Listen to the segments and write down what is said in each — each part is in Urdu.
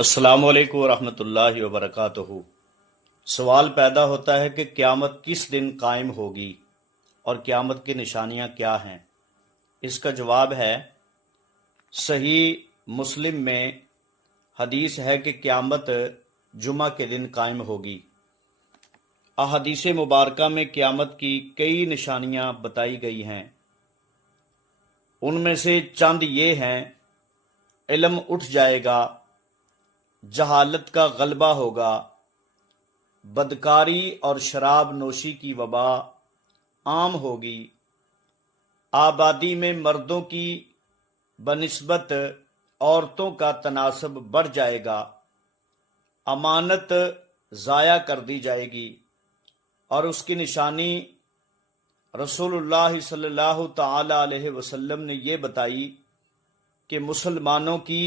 السلام علیکم ورحمۃ اللہ وبرکاتہ۔ سوال پیدا ہوتا ہے کہ قیامت کس دن قائم ہوگی اور قیامت کی نشانیاں کیا ہیں؟ اس کا جواب ہے، صحیح مسلم میں حدیث ہے کہ قیامت جمعہ کے دن قائم ہوگی۔ احادیث مبارکہ میں قیامت کی کئی نشانیاں بتائی گئی ہیں۔ ان میں سے چند یہ ہیں: علم اٹھ جائے گا، جہالت کا غلبہ ہوگا، بدکاری اور شراب نوشی کی وبا عام ہوگی، آبادی میں مردوں کی بنسبت عورتوں کا تناسب بڑھ جائے گا، امانت ضائع کر دی جائے گی، اور اس کی نشانی رسول اللہ صلی اللہ تعالی علیہ وسلم نے یہ بتائی کہ مسلمانوں کی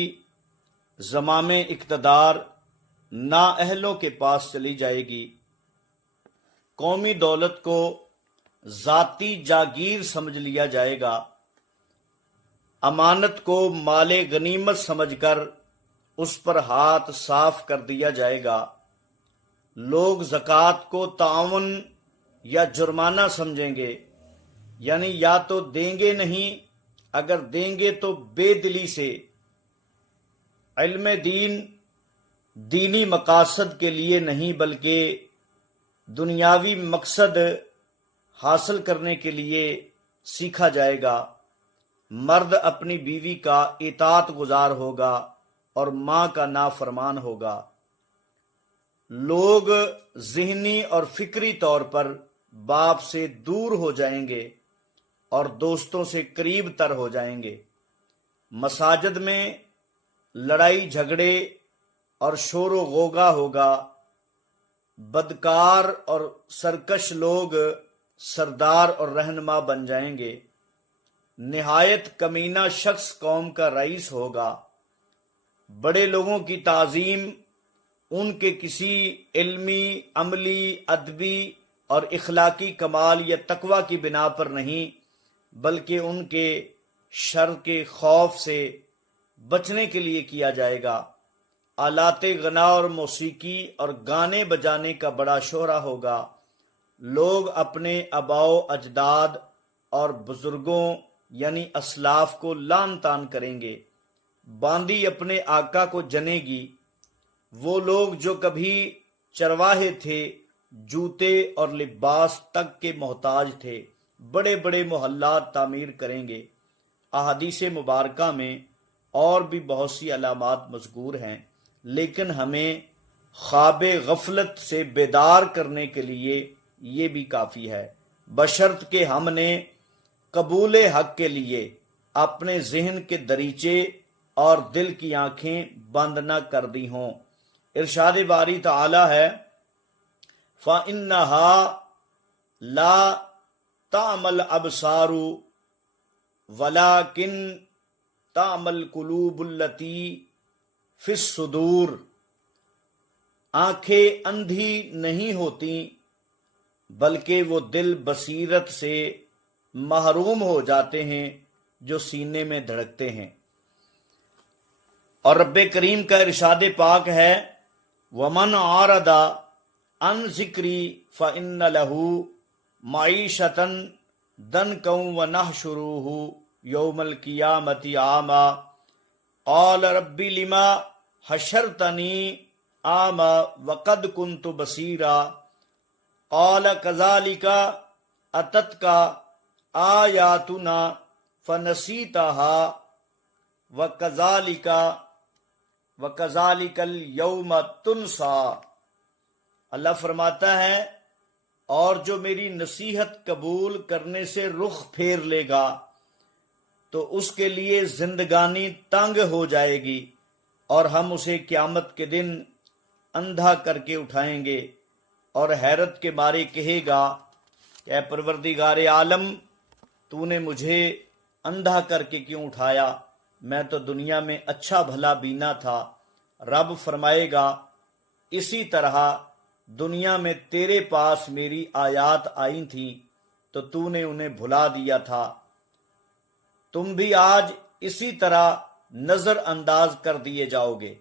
زمام اقتدار نااہلوں کے پاس چلی جائے گی، قومی دولت کو ذاتی جاگیر سمجھ لیا جائے گا، امانت کو مال غنیمت سمجھ کر اس پر ہاتھ صاف کر دیا جائے گا، لوگ زکوٰۃ کو تعاون یا جرمانہ سمجھیں گے، یعنی یا تو دیں گے نہیں، اگر دیں گے تو بے دلی سے۔ علم دین دینی مقاصد کے لیے نہیں بلکہ دنیاوی مقصد حاصل کرنے کے لیے سیکھا جائے گا۔ مرد اپنی بیوی کا اطاعت گزار ہوگا اور ماں کا نافرمان ہوگا۔ لوگ ذہنی اور فکری طور پر باپ سے دور ہو جائیں گے اور دوستوں سے قریب تر ہو جائیں گے۔ مساجد میں لڑائی جھگڑے اور شور و غوغا ہوگا، بدکار اور سرکش لوگ سردار اور رہنما بن جائیں گے، نہایت کمینہ شخص قوم کا رئیس ہوگا، بڑے لوگوں کی تعظیم ان کے کسی علمی، عملی، ادبی اور اخلاقی کمال یا تقوی کی بنا پر نہیں بلکہ ان کے شر کے خوف سے بچنے کے لیے کیا جائے گا۔ آلات غنا اور موسیقی اور گانے بجانے کا بڑا شہرہ ہوگا، لوگ اپنے آباء و اجداد اور بزرگوں یعنی اسلاف کو لعن طعن کریں گے، باندی اپنے آقا کو جنے گی، وہ لوگ جو کبھی چرواہے تھے جوتے اور لباس تک کے محتاج تھے، بڑے بڑے محلات تعمیر کریں گے۔ احادیث مبارکہ میں اور بھی بہت سی علامات مذکور ہیں، لیکن ہمیں خواب غفلت سے بیدار کرنے کے لیے یہ بھی کافی ہے، بشرط کہ ہم نے قبول حق کے لیے اپنے ذہن کے دریچے اور دل کی آنکھیں بند نہ کر دی ہوں۔ ارشاد باری تعالی ہے، فَإِنَّهَا لَا تَعْمَى الْأَبْصَارُ وَلَكِنْ تَعْمَى الْقُلُوبُ الَّتِي فِي الصُّدُورِ۔ آنکھیں اندھی نہیں ہوتی بلکہ وہ دل بصیرت سے محروم ہو جاتے ہیں جو سینے میں دھڑکتے ہیں۔ اور رب کریم کا ارشاد پاک ہے، وَمَنْ عَارَضَ عَنْ ذِكْرِي فَإِنَّ لَهُ مَعِيشَةً ضَنْكًا وَنَحْشُرُهُ یوم القیامت اعمیٰ قال رب لما حشرتنی اعمیٰ وقد كنت بصیرا قال كذلك اتتك آیاتنا فنسیتها وكذلك اليوم تنسى۔ اللہ فرماتا ہے، اور جو میری نصیحت قبول کرنے سے رخ پھیر لے گا تو اس کے لیے زندگانی تنگ ہو جائے گی، اور ہم اسے قیامت کے دن اندھا کر کے اٹھائیں گے، اور حیرت کے مارے کہے گا کہ اے پروردگار عالم، تو نے مجھے اندھا کر کے کیوں اٹھایا؟ میں تو دنیا میں اچھا بھلا بینا تھا۔ رب فرمائے گا، اسی طرح دنیا میں تیرے پاس میری آیات آئی تھیں تو تو نے انہیں بھلا دیا تھا، تم بھی آج اسی طرح نظر انداز کر دیے جاؤ گے۔